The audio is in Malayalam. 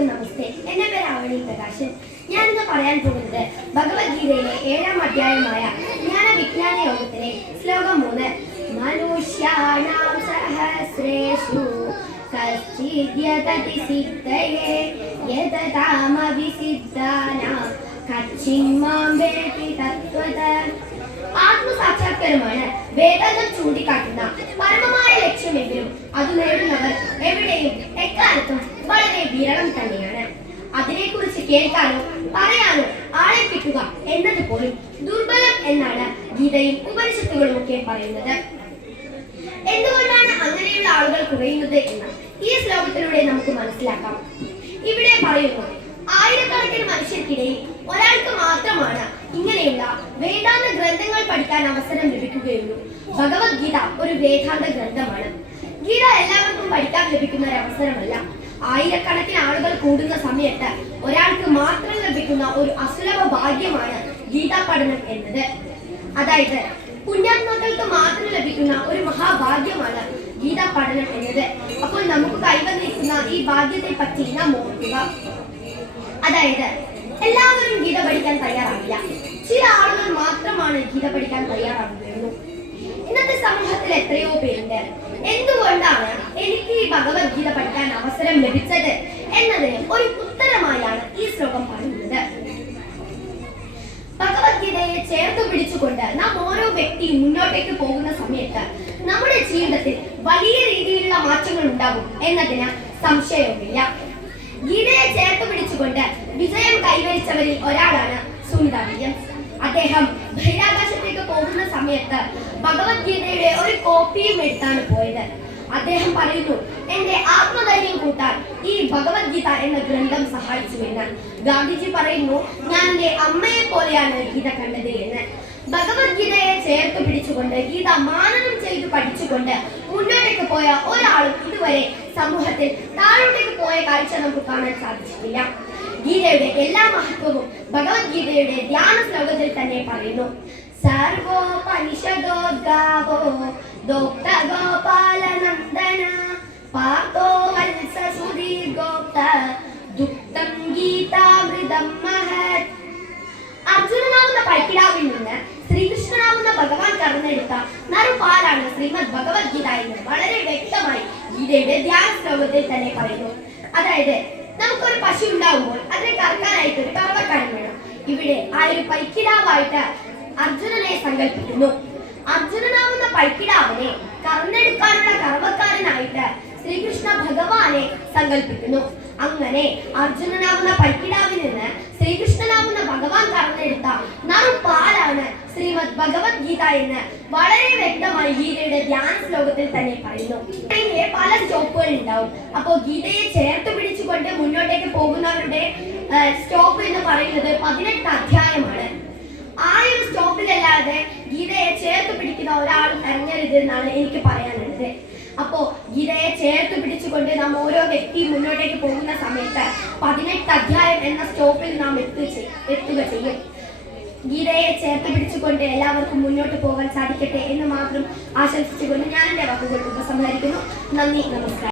എല്ലാവർക്കും നമസ്തേ. എന്റെ പേര് ആവണി പ്രകാശൻ. ഞാനിന്ന് പറയാൻ പോകുന്നത് ഭഗവത്ഗീതയിലെ 7-ാം അധ്യായമായ ജ്ഞാനവിജ്ഞാന യോഗത്തിലെ ശ്ലോകം 3. മനുഷ്യാണാം സഹസ്രേഷു കശ്ചിദ്യതതി സിദ്ധയേ യതതാമവിസിദ്ധാനാം കച്ചിന്മാം വേതി തത്വതഃ. ആത്മസാക്ഷാത്കാരമാണ് വേദാന്തം ചൂണ്ടിക്കാട്ടുന്ന പരമമായ ലക്ഷ്യമെങ്കിലും അത് നേടുന്നവർ എവിടെയും എക്കാലത്തും വളരെ വിരളം തന്നെയാണ്. അതിനെക്കുറിച്ച് കേൾക്കാനോ പറയാനോ ആളെ കിട്ടുക എന്നത് പോലും ദുർബലം എന്നാണ് ഗീതയും ഉപനിഷത്തുകളും ഒക്കെ പറയുന്നത്. എന്തുകൊണ്ടാണ് അങ്ങനെയുള്ള ആളുകൾ കുറയുന്നത് എന്ന് ഈ ശ്ലോകത്തിലൂടെ നമുക്ക് മനസ്സിലാക്കാം. ഇവിടെ പറയുന്നു, ആയിരക്കണക്കിന് മനുഷ്യർക്കിടയിൽ ഒരാൾക്ക് മാത്രമാണ് ഇങ്ങനെയുള്ള വേദാന്ത ഗ്രന്ഥങ്ങൾ പഠിക്കാൻ അവസരം ലഭിക്കുകയുള്ളൂ. ഭഗവത്ഗീത ഒരു വേദാന്ത ഗ്രന്ഥമാണ്. ഗീത എല്ലാവർക്കും പഠിക്കാൻ ലഭിക്കുന്ന ഒരു അവസരമല്ല. ആയിരക്കണക്കിന് ആളുകൾ കൂടുന്ന സമയത്ത് ഒരാൾക്ക് മാത്രം ലഭിക്കുന്ന ഒരു അസുലഭ ഭാഗ്യമാണ് ഗീതാ പഠനം എന്നത്. അതായത് പുണ്യാത്മാക്കൾക്ക് മാത്രം ലഭിക്കുന്ന ഒരു മഹാഭാഗ്യമാണ് ഗീതാ പഠനം എന്നത്. അപ്പോൾ നമുക്ക് കൈവന്നിരിക്കുന്ന ഈ ഭാഗ്യത്തെ പറ്റി നാം ഓർക്കുക. അതായത് എല്ലാവരും ഗീത പഠിക്കാൻ തയ്യാറാവില്ല. ചില ആളുകൾ മാത്രമാണ് ഗീത പഠിക്കാൻ തയ്യാറാവുകയുള്ളൂ. ഇന്നത്തെ സമൂഹത്തിൽ എത്രയോ പേരുണ്ട്. എന്തുകൊണ്ടാണ് എനിക്ക് ഈ ഭഗവത്ഗീത പഠിക്കാൻ അവസരം ലഭിച്ചത് എന്നതിന് ഒരു ഉത്തരമായാണ് ഈ ശ്ലോകം പറയുന്നത്. ഭഗവത്ഗീതയെ ചേർത്ത് പിടിച്ചുകൊണ്ട് നാം ഓരോ വ്യക്തിയും മുന്നോട്ടേക്ക് പോകുന്ന സമയത്ത് നമ്മുടെ ജീവിതത്തിൽ വലിയ രീതിയിലുള്ള മാറ്റങ്ങൾ ഉണ്ടാകും എന്നതിന് സംശയവുമില്ല. ഗീതയെ ചേർത്ത് പിടിച്ചുകൊണ്ട് വിജയം കൈവരിച്ചവരിൽ ഒരാളാണ് സുനിത വില്യംസ്. അദ്ദേഹം ബഹിരാകാശത്തേക്ക് പോകുന്ന സമയത്ത് ഭഗവത്ഗീതയുടെ ഒരു കോപ്പിയും എടുത്താണ് പോയത്. അദ്ദേഹം പറയുന്നു, എന്റെ ആത്മധൈര്യം കൂട്ടാൻ ഈ ഭഗവത്ഗീത എന്ന ഗ്രന്ഥം സഹായിച്ചു എന്ന്. ഗാന്ധിജി പറയുന്നു, ഞാൻ എന്റെ അമ്മയെ പോലെയാണ് ഗീത കണ്ടത് എന്ന്. ഭഗവത്ഗീതയെ ചേർത്ത് പിടിച്ചുകൊണ്ട് ഗീത മാനനം ചെയ്ത് പഠിച്ചുകൊണ്ട് മുന്നോട്ടേക്ക് പോയ ഒരാളും ഇതുവരെ സമൂഹത്തിൽ താഴോട്ടേക്ക് പോയ കാഴ്ച നമുക്ക് കാണാൻ സാധിച്ചിട്ടില്ല. ഗീതയുടെ എല്ലാ മഹത്വവും ഭഗവത്ഗീതയുടെ ധ്യാന ശ്ലോകത്തിൽ തന്നെ പറയുന്നു. സർവോപനിഷദോദ്ഗാവോ ദോക്ത ഗോപാലനന്ദന പാർത്തോ വത്സ സുദീർഘോക്ത ദുക്തം ഗീതാമൃതം മഹത്. അർജുനനാവുന്ന പൈക്കിടാവിൽ നിന്ന് ശ്രീകൃഷ്ണനാവുന്ന ഭഗവാൻ കറന്നെടുത്ത നറുപാലാണ് ശ്രീമദ് ഭഗവത്ഗീത എന്ന് വളരെ വ്യക്തമായി ഗീതയുടെ ധ്യാന ശ്ലോകത്തിൽ തന്നെ പറയുന്നു. അതായത് നമുക്കൊരു പശു ഉണ്ടാവുമ്പോൾ അതിനെ കറക്കാനായിട്ട് ഒരു കറവക്കാരൻ വേണം. ഇവിടെ ആ ഒരു പൈക്കിടാവായിട്ട് അർജുനനെ സങ്കല്പിക്കുന്നു. അർജുനനാവുന്ന പൈക്കിടാവിനെ കറന്നെടുക്കാനുള്ള കറവക്കാരനായിട്ട് ശ്രീകൃഷ്ണ ഭഗവാനെ സങ്കല്പിക്കുന്നു. അങ്ങനെ അർജുനനാവുന്ന പൈക്കിടാവിൽ നിന്ന് ശ്രീകൃഷ്ണനാവുന്ന ഭഗവാൻ കറന്നെടുത്ത നറുപാലാണ് ശ്രീമദ് ഭഗവത്ഗീത എന്ന് വളരെ വ്യക്തമായി ഗീതയുടെ ധ്യാന ശ്ലോകത്തിൽ തന്നെ പറയുന്നു. പല സ്റ്റോപ്പുകൾ ഉണ്ടാവും. അപ്പോൾ ഗീതയെ ചേർത്ത് പിടിച്ചുകൊണ്ട് മുന്നോട്ടേക്ക് പോകുന്നവരുടെ സ്റ്റോപ്പ് എന്ന് പറയുന്നത് 18 അധ്യായമാണ്. ആ ഒരു സ്റ്റോപ്പിലല്ലാതെ ഗീതയെ ചേർത്ത് പിടിക്കുന്ന ഒരാൾ ഇറങ്ങരുത് എന്നാണ് എനിക്ക് പറയാനുള്ളത്. അപ്പോ ഗീതയെ ചേർത്ത് പിടിച്ചുകൊണ്ട് നാം ഓരോ വ്യക്തി മുന്നോട്ടേക്ക് പോകുന്ന സമയത്ത് 18 അധ്യായം എന്ന സ്റ്റോപ്പിൽ നാം എത്തുക ചെയ്യും. ഗീതയെ ചേർത്ത് പിടിച്ചുകൊണ്ട് എല്ലാവർക്കും മുന്നോട്ട് പോകാൻ സാധിക്കട്ടെ എന്ന് മാത്രം ആശംസിച്ചുകൊണ്ട് ഞാൻ എൻ്റെ വാക്കുകൾ ഉപസംഹരിക്കുന്നു. നന്ദി, നമസ്കാരം.